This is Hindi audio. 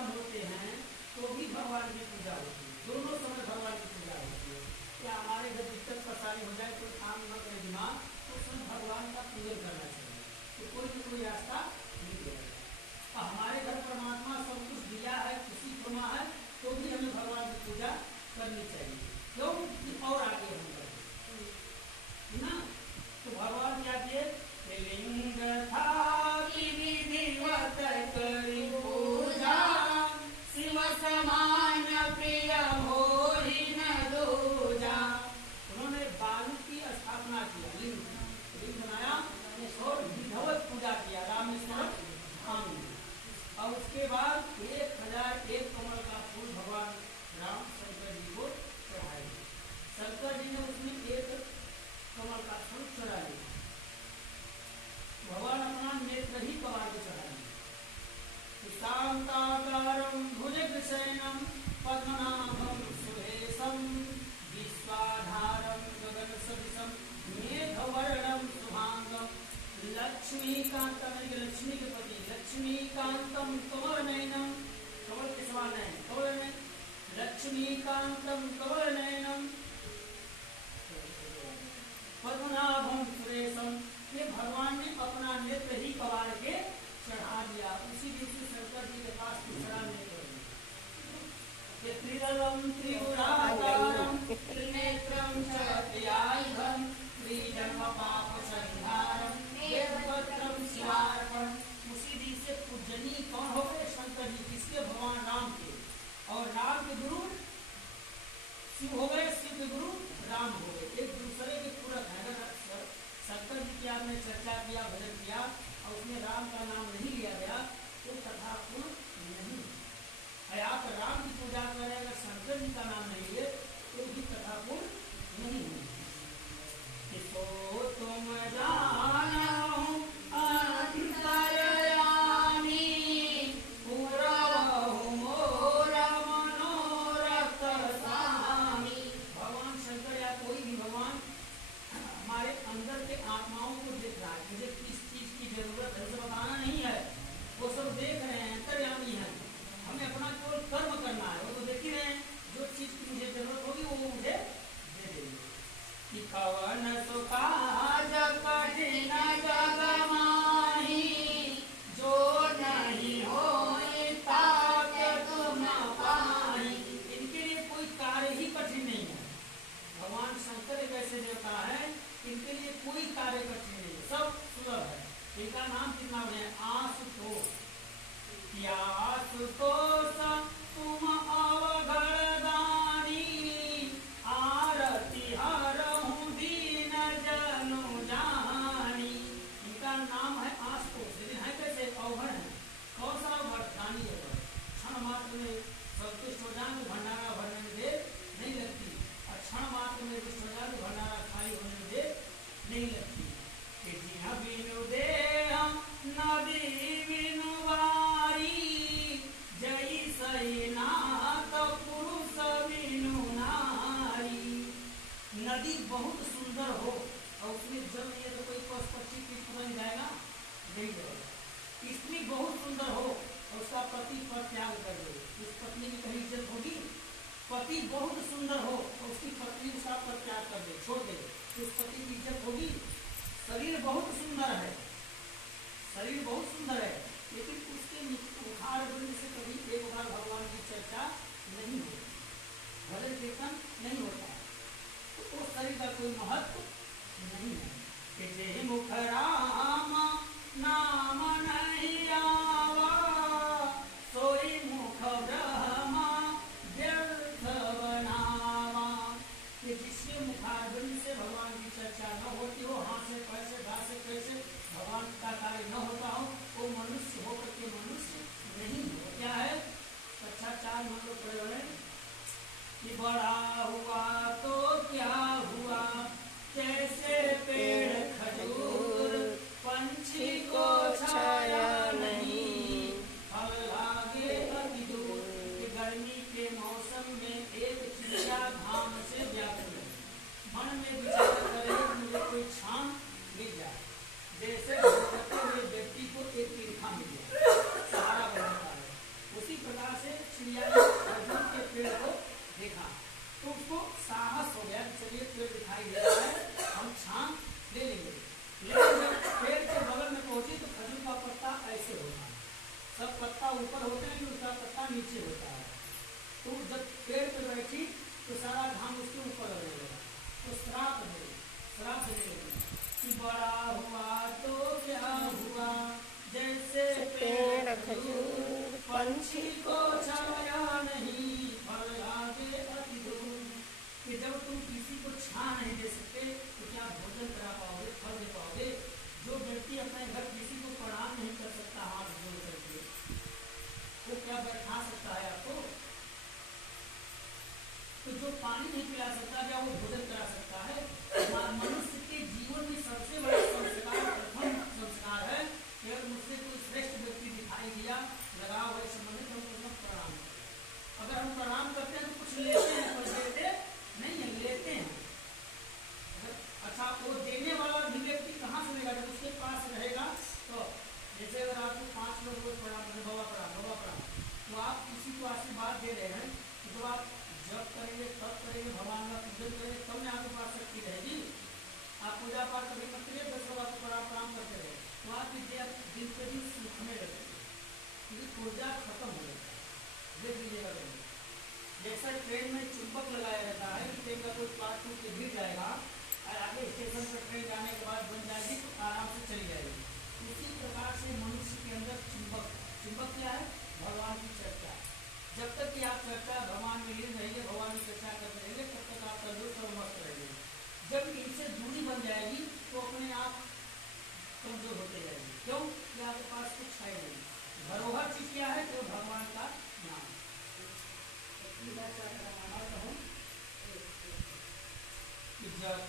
काम होते हैं तो भी भगवान की पूजा होती है, दोनों समय भगवान की पूजा होती है। क्या हमारे घर दिक्कत परेशानी हो जाए, कोई काम न करे दिमाग, तो उसमें भगवान का पूजन करना चाहिए, तो कोई न कोई रास्ता निकलेगा। हमारे घर परमात्मा सब कुछ दिया है, खुशी फरमा है, तो भी हमें भगवान की पूजा करनी चाहिए। क्यों? और आगे हम करें ना। तो भगवान क्या किए? लिंग था विधिवत करी पूजा, शिव समान प्रिय भोरी न दूजा। उन्होंने बालू की स्थापना किया, लिंग बनाया और विधिवत पूजा किया रामेश्वर धाम में। और उसके बाद 1001 कमल का फूल भगवान राम शंकर जी को चढ़ाए। शंकर जी ने उसमें एक कमल का फूल चढ़ा लिया। भगवान अपना नेत्र ही कमल को चढ़ाए। शांताकारं भुजगशयनं पद्मनाभं सुरेशं विश्वाधारं गगनसदृशं मेघवर्णं शुभांगं लक्ष्मीकांतं, लक्ष्मी के पति लक्ष्मीकांतं कमलनयनं, कमल के समान नयन, कमल में लक्ष्मीकांतं कमलनयनं पद्मनाभं सुरेशं। ये भगवान ने अपना नेत्र ही कबाड़ के चढ़ा दिया। उसी दिन से शंकर जी के पास दूसरा नेत्र ये त्रिदलम त्रिपुराकारं त्रिनेत्रं च त्रियायुधं त्रिजन्म पाप संहारं वेदपत्रं शिवार्पणं। उसी दिन से पूजनीय कौन हो गए? शंकर जी। किसके? भगवान राम के। और राम के गुरु शिव हो गए, शिव के गुरु राम हो गए। एक दूसरे के पूरक है। अगर शंकर जी की आपने चर्चा किया, भजन किया और उसमें राम का नाम नहीं लिया गया तो कथा पूर्ण नहीं है। आप राम की पूजा करें, अगर शंकर जी का नाम नहीं लिए तो भी कथा पूर्ण नहीं होगी। तो तुम जानो अंतर्यामी पुरवहु मोर मनोरथ स्वामी। भगवान शंकर या कोई भी भगवान हमारे अंदर के आत्माओं को देख रहा है। मुझे किस चीज की जरूरत है उसे बताना नहीं है, वो सब देख रहे हैं, अंतर्यामी है। हमें अपना केवल कर्म करना है, वो तो देख ही रहे हैं। जो चीज की मुझे जरूरत होगी वो मुझे दे देंगे। कि कवन सुकाज कठिन जग माही, जो नहीं होए ताके तुम पाही। इनके लिए कोई कार्य ही कठिन नहीं है। भगवान शंकर एक ऐसे देवता है, इनके लिए कोई कार्य कठिन नहीं है, सब सुलभ है। इनका नाम कितना है? आशुतोष। आशुतोष तुम अवघड़ दानी, आरती हरहु दीन जनु जानी। इनका नाम है आशुतोष। लेकिन है कैसे? अवघड़ है। कौन सा अवघड़? दानी अवघड़। क्षण मात्र में संतुष्ट हो जाए, भंडारा भरने में देर नहीं लगती। क्षण मात्र में दुष्ट हो जाए, भंडारा खाली होने में देर नहीं लगती। बिनु देह नदी बिनु वारी, जय सही नाथ पुरुष बिनु नारी। नदी बहुत सुंदर हो और उसमें जल नहीं है तो कोई पशु पक्षी कीट बन जाएगा? नहीं जाएगा। स्त्री बहुत सुंदर हो और उसका पति पर त्याग कर दे, उस पत्नी की कहीं इज्जत होगी? पति बहुत सुंदर हो और उसकी पत्नी उसका पर त्याग कर दे, छोड़ दे, तो उस पति की इज्जत होगी? शरीर बहुत सुंदर है, शरीर बहुत सुंदर है, लेकिन उसके मुखार वृंद से कभी एक बार भगवान की चर्चा नहीं होती, भजन कीर्तन नहीं होता है, तो उस शरीर का कोई महत्व नहीं है। कि मुख राम नाम नहीं आवा, सोई मुख ब्रह्मा व्यर्थ बनावा। कि जिसके मुखारविंद से भगवान की चर्चा न होती हो, हाथ से पैसे घा से कैसे भगवान का कार्य न होता हो, वो मनुष्य होकर के मनुष्य नहीं होते हैं कि उसका पत्ता नीचे होता है, तो जब पेड़ पे बैठी तो सारा घाम उसके ऊपर लगने लगा, तो श्राप देने लगी कि बड़ा हुआ तो क्या हुआ, जैसे पेड़ खजूर पंछी को छाया नहीं, फल आगे अति दूर। कि जब तुम किसी को छा नहीं दे सकते तो क्या भोजन करा पाओगे, फल दे पाओगे। जो व्यक्ति अपने घर किसी को प्रणाम नहीं कर सकता हाथ जोड़ करके, वो क्या बैठा सकता है आपको? तो जो पानी नहीं पिला सकता क्या वो भोजन करा सकता है? मनुष्य के जीवन में सबसे बड़ा संस्कार, प्रथम संस्कार है कि अगर मुझसे कोई श्रेष्ठ व्यक्ति दिखाई दिया, लगाव है संबंधित, हम उसको प्रणाम करें। अगर हम प्रणाम करते हैं तो कुछ लेते हैं, पर देते नहीं है, लेते हैं। अच्छा, वो देने वाला भी व्यक्ति कहाँ से देगा? जब उसके पास रहेगा। तो जैसे अगर आपको 5 लोग रोज प्रणाम करें, बाबा प्रणाम, बाबा प्रणाम, तो आप किसी को आशीर्वाद दे रहे हैं, तो आप जब करेंगे, तब करेंगे, भगवान का पूजन करेंगे, तब ना आपके पास शक्ति रहेगी। आप पूजा पाठ कभी करते रहे, 10 लोग आपको प्रणाम करते रहे, तो आपकी दिन पे दिन सूखने लगेगी, क्योंकि ऊर्जा खत्म हो जाता है। देख लीजिएगा कहीं जैसा ट्रेन में चुंबक लगाया रहता है कि ट्रेन का कोई पार्ट टूट के गिर जाएगा और आगे स्टेशन पर ट्रेन जाने के बाद बन जाएगी तो आराम से चली जाएगी। उसी प्रकार से मनुष्य के अंदर चुंबक क्या है? भगवान की चर्चा। जब तक कि आप चर्चा भगवान में लीन रहेंगे, भगवान की चर्चा करते रहेंगे, तब तक आप तंदुरुस्त और मस्त रहेंगे। जब इनसे दूरी बन जाएगी तो अपने आप कमजोर होते जाएंगे। क्यों? कि आपके पास कुछ है नहीं। धरोहर चीज क्या है? तो भगवान का नाम। जप